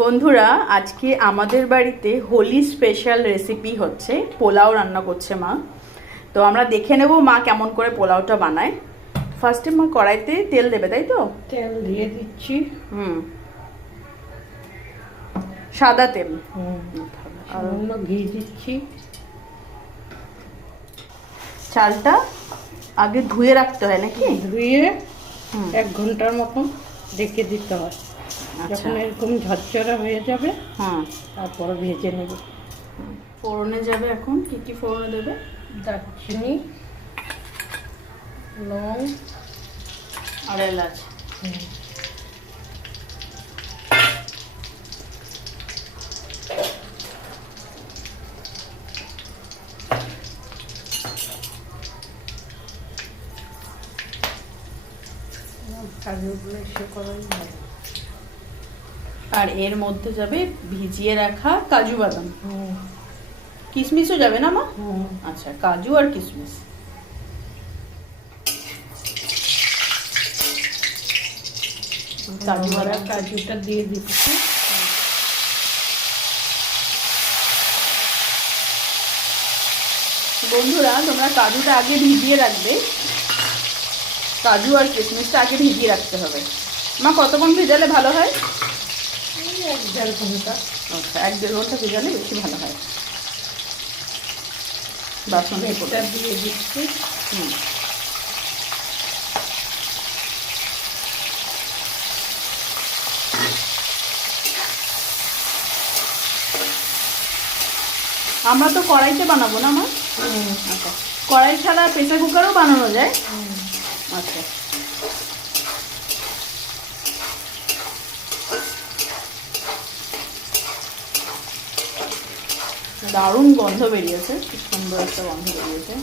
বন্ধুরা আজকে আমাদের বাড়িতে হোলি স্পেশাল রেসিপি হচ্ছে পোলাও রান্না করছে মা। তো আমরা দেখে নেব মা কেমন করে পোলাওটা বানায়। ফার্স্টে মা কড়াইতে তেল দেবে তাই তো? তেল দিয়ে দিচ্ছি। হুম। সাদা তেল। সামান্য ঘি দিচ্ছি। চালটা আগে ধুয়ে রাখতে হয় নাকি? ধুয়ে হুম। এক ঘণ্টার মতন রেখে দিতে হয়। আচ্ছা। যখন এরকম ঝরঝরা হয়ে যাবে হ্যাঁ তারপর ভেজে নেব। ফোড়নে যাবে এখন? কি কি ফোড়নে দেবে? দারচিনি লং আর এলাচ। কাজুগুলো এসে করাই ভালো আর এর মধ্যে যাবে ভিজিয়ে রাখা কাজু বাদাম। কিশমিশও যাবে না মা? আচ্ছা কাজু আর কিশমিশ কাজু বাদাম কাজুটা দিয়ে দিচ্ছি। বন্ধুরা তোমরা কাজুটা আগে ভিজিয়ে রাখবে। কাজু আর কিশমিশটা আগে ভিজিয়ে রাখতে হবে। মা কতক্ষণ ভেজালে ভালো হয়? এক দেড় ঘণ্টা আচ্ছা এক দেড় ঘণ্টা ভেজালে বেশি ভালো হয়। বাসন পেঁপটা দিয়ে দিচ্ছি। হুম। আমরা তো কড়াইতে বানাবো না মা? হুম, আচ্ছা। কড়াই ছাড়া প্রেসার কুকারও বানানো যায়। আচ্ছা। দারুণ গন্ধ বেরিয়েছে খুব সুন্দর একটা গন্ধ বেরিয়েছে।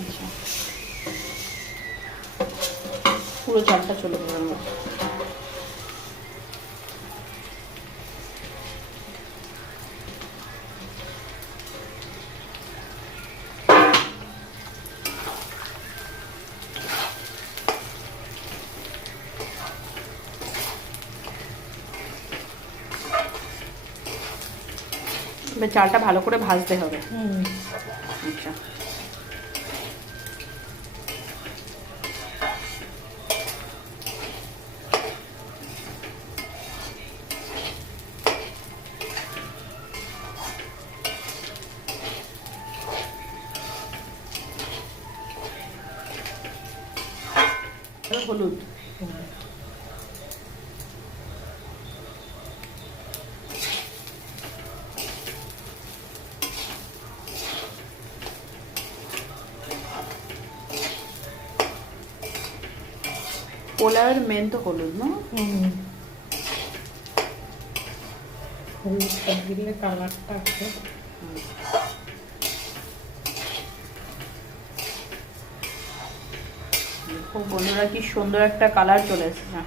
আচ্ছা। পুরো চালটা চলে যাবে চালটা ভালো করে ভাজতে হবে। হুম। আচ্ছা। হলুদ। পোলাওয়ের মেন তো হলুদ না। হলুদটা দিলে কালারটা আছে খুব বন্ধুরা কি সুন্দর একটা কালার চলে এসেছে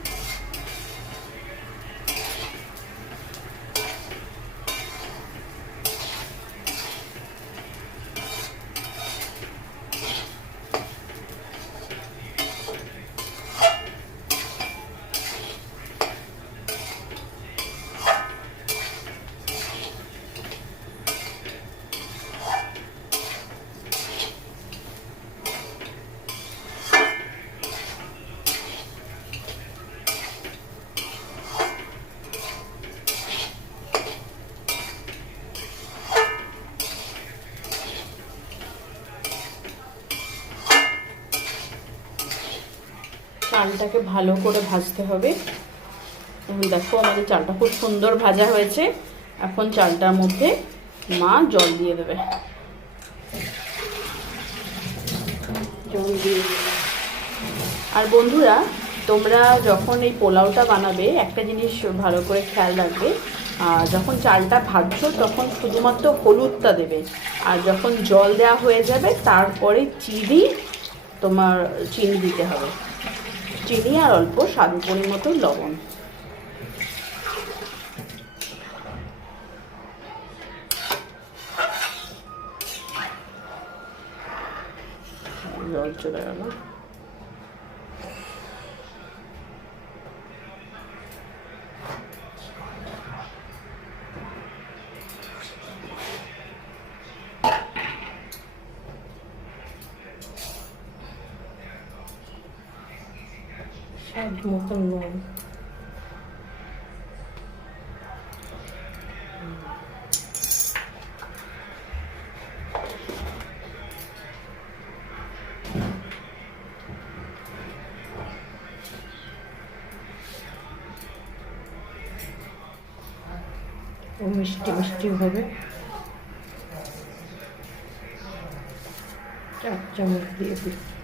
চালটাকে ভালো করে ভাজতে হবে। এখন দেখো আমাদের চালটা খুব সুন্দর ভাজা হয়েছে। এখন চালটার মধ্যে মা জল দিয়ে দেবে। জল দিয়ে আর বন্ধুরা, তোমরা যখন এই পোলাওটা বানাবে, একটা জিনিস ভালো করে খেয়াল রাখবে যখন চালটা ভাজছো তখন শুধুমাত্র হলুদটা দেবে। আর যখন জল দেওয়া হয়ে যাবে, তারপরে চিনি তোমার, চিনি দিতে হবে। চিনি আর অল্প স্বাদ পরিমতো লবণ। জল চলে গেল। স্বাদ মতো নুন ও মিষ্টি মিষ্টি হবে। চার চামচ দিয়ে দিই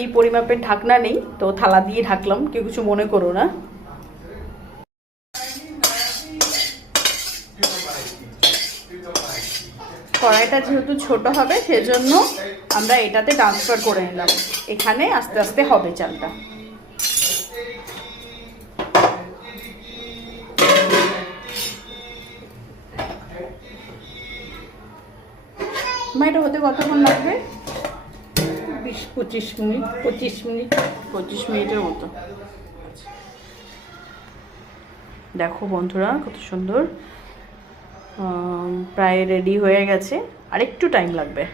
এই পরিমাপের ঢাকনা নেই, তো থালা দিয়ে ঢাকলাম, কেউ কিছু মনে করো না। কড়াইটা যেহেতু ছোট হবে, সেজন্য আমরা এটাতে ট্রান্সফার করে নিলাম। এখানে আস্তে আস্তে হবে চালটা। মা, এটা হতে কতক্ষণ লাগবে? বিশ পঁচিশ মিনিট পঁচিশ মিনিট। পঁচিশ মিনিটের মতো। দেখো বন্ধুরা কত সুন্দর। প্রায় রেডি হয়ে গেছে। আর একটু টাইম লাগবে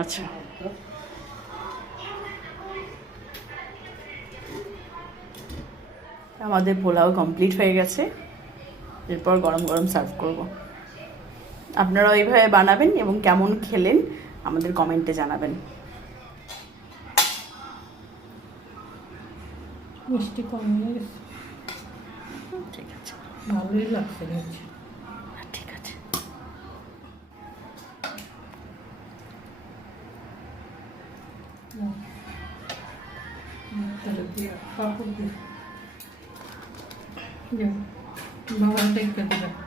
আচ্ছা। আমাদের পোলাও কমপ্লিট হয়ে গেছে। এরপর গরম গরম সার্ভ করব। আপনারা ওইভাবে বানাবেন এবং কেমন খেলেন আমাদের কমেন্টে জানাবেন। মিষ্টি কম ঠিক আছে। ভালোই লাগছে ঠিক আছে। বাবা